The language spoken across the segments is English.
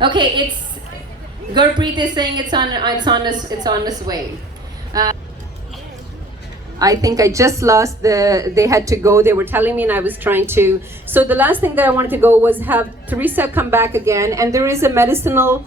Okay, it's Gurpreet is saying it's on its way. Uh, I think I just lost they had to go. They were telling me and I was trying to. So the last thing that I wanted to go was have Teresa come back again. And there is a medicinal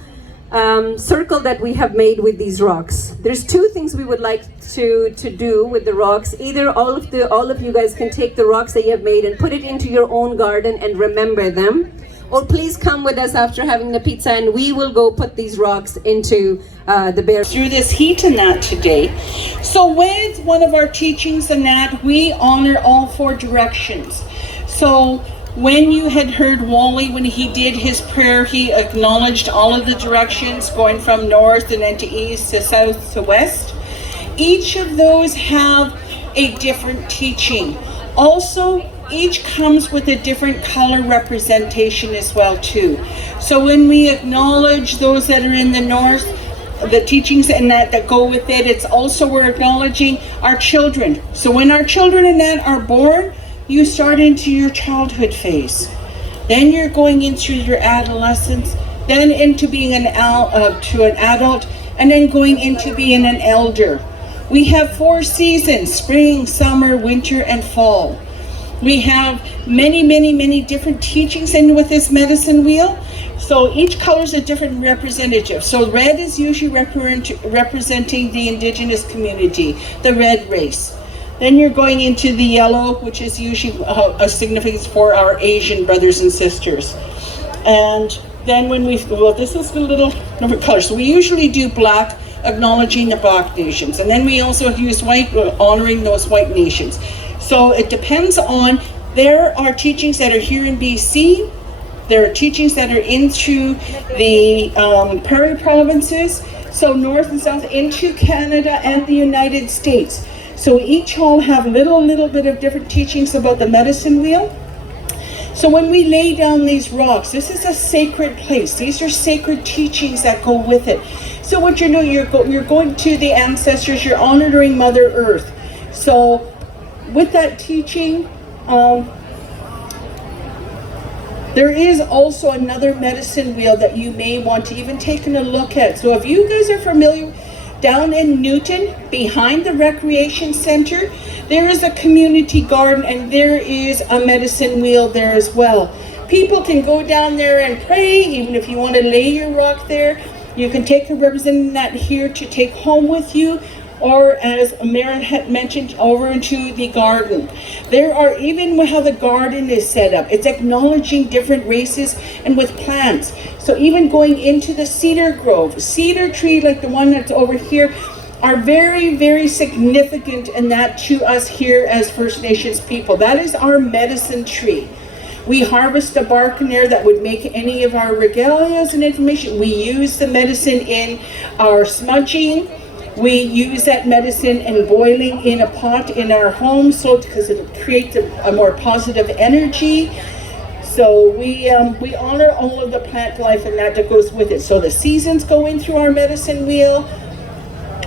circle that we have made with these rocks. There's two things we would like to do with the rocks. Either all of you guys can take the rocks that you have made and put it into your own garden and remember them. Or please come with us after having the pizza and we will go put these rocks into the bear. Through this heat and that today. So with one of our teachings and that, we honor all four directions. So when you had heard Wally, when he did his prayer, he acknowledged all of the directions going from north and then to east to south to west. Each of those have a different teaching. Also, each comes with a different color representation as well too. So when we acknowledge those that are in the north, the teachings and that go with it, it's also we're acknowledging our children. So when our children and that are born, you start into your childhood phase. Then you're going into your adolescence, then into being an adult, and then going into being an elder. We have 4 seasons: spring, summer, winter, and fall. We have many, many, many different teachings in with this medicine wheel. So each color is a different representative. So red is usually representing the indigenous community, the red race. Then you're going into the yellow, which is usually a significance for our Asian brothers and sisters. And then when this is the little number of colors. So we usually do black, acknowledging the Black nations. And then we also use white, honoring those white nations. So it depends on, there are teachings that are here in BC, there are teachings that are into the prairie provinces, so north and south into Canada and the United States. So each all have little bit of different teachings about the medicine wheel. So when we lay down these rocks, this is a sacred place. These are sacred teachings that go with it. So what you're doing, you're going to the ancestors, you're honoring Mother Earth. So with that teaching, there is also another medicine wheel that you may want to even take a look at. So if you guys are familiar, down in Newton, behind the recreation center, there is a community garden and there is a medicine wheel there as well. People can go down there and pray, even if you want to lay your rock there. You can take a representing that here to take home with you, or as Maren had mentioned, over into the garden. There are even how the garden is set up. It's acknowledging different races and with plants. So even going into the cedar grove, cedar tree like the one that's over here, are very, very significant in that to us here as First Nations people. That is our medicine tree. We harvest the bark in there that would make any of our regalias and information. We use the medicine in our smudging. We use that medicine in boiling in a pot in our home, so because it creates a more positive energy. So we honor all of the plant life and that goes with it. So the seasons go in through our medicine wheel,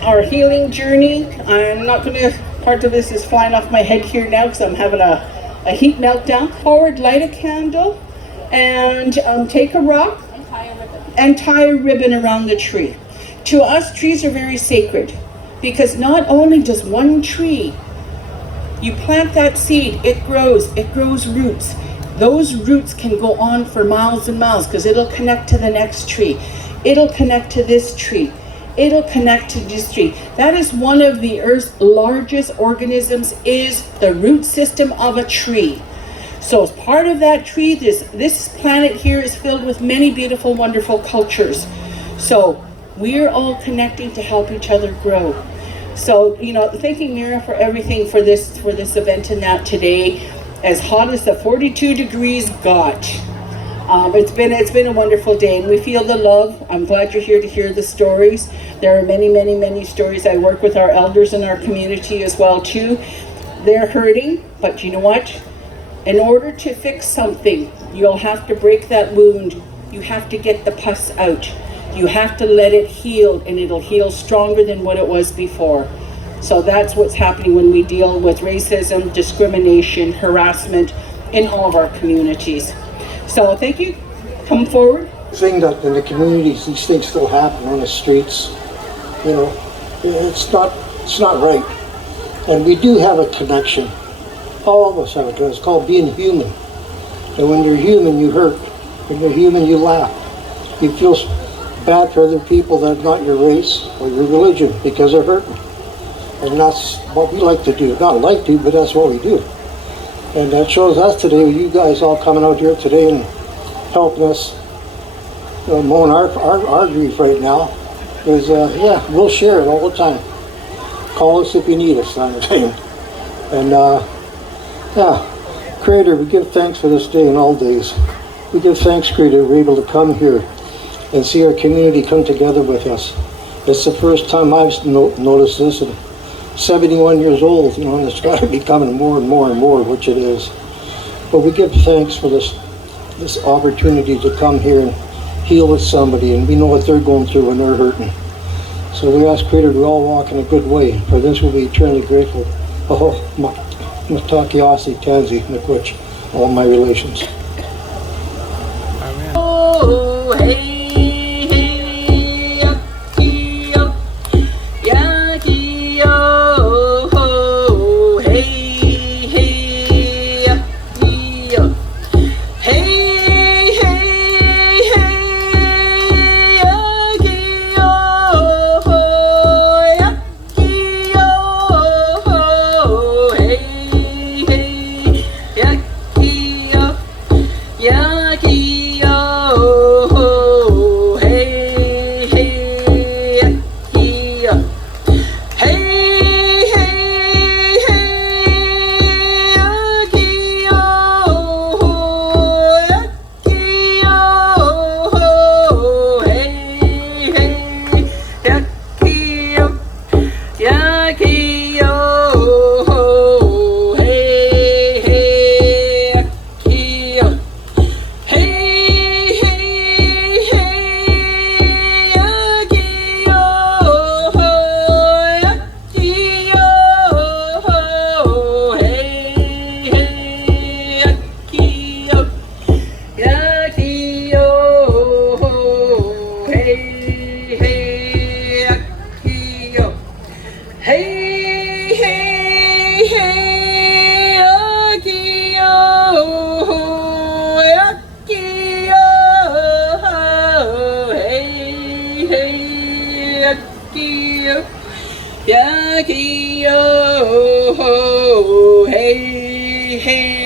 our healing journey. I'm not going to, part of this is flying off my head here now because I'm having a heat meltdown. Forward, light a candle and take a rock and tie a ribbon around the tree. To us, trees are very sacred because not only does one tree, you plant that seed, it grows roots. Those roots can go on for miles and miles because it'll connect to the next tree. It'll connect to this tree. It'll connect to this tree. That is one of the Earth's largest organisms, is the root system of a tree. So as part of that tree, this planet here is filled with many beautiful, wonderful cultures. So we're all connecting to help each other grow. So, thanking Mira for everything for this event and that today, as hot as the 42 degrees got. It's been a wonderful day and we feel the love. I'm glad you're here to hear the stories. There are many, many, many stories. I work with our elders in our community as well too. They're hurting, but you know what? In order to fix something, you'll have to break that wound. You have to get the pus out. You have to let it heal, and it'll heal stronger than what it was before. So that's what's happening when we deal with racism, discrimination, harassment in all of our communities. So thank you. Come forward. thing that in the communities, these things still happen on the streets. You know, it's not right. And we do have a connection. All of us have a connection. It's called being human. And when you're human, you hurt. When you're human, you laugh. You feel bad for other people that are not your race or your religion because they're hurting. And that's what we like to do. Not like to, but that's what we do. And that shows us today, with you guys all coming out here today and helping us moan our grief right now. Is yeah, we'll share it all the time. Call us if you need us, kind of thing. And yeah, Creator, we give thanks for this day and all days. We give thanks, Creator, we're able to come here and see our community come together with us. It's the first time I've noticed this, and 71 years old, you know, and it's got to be coming more and more and more, which it is. But we give thanks for this opportunity to come here and heal with somebody, and we know what they're going through when they're hurting. So we ask Creator to all walk in a good way. For this we'll be eternally grateful. Oh, Mataki Asi, Tanzi, Mikwich, all my relations. Oh, hey, hey, yakio, yakio, oh, hey, hey, yakio, hey, hey, hey, yakio, yakio, hey, hey, yakio, yakio. Yakio, hey, hey.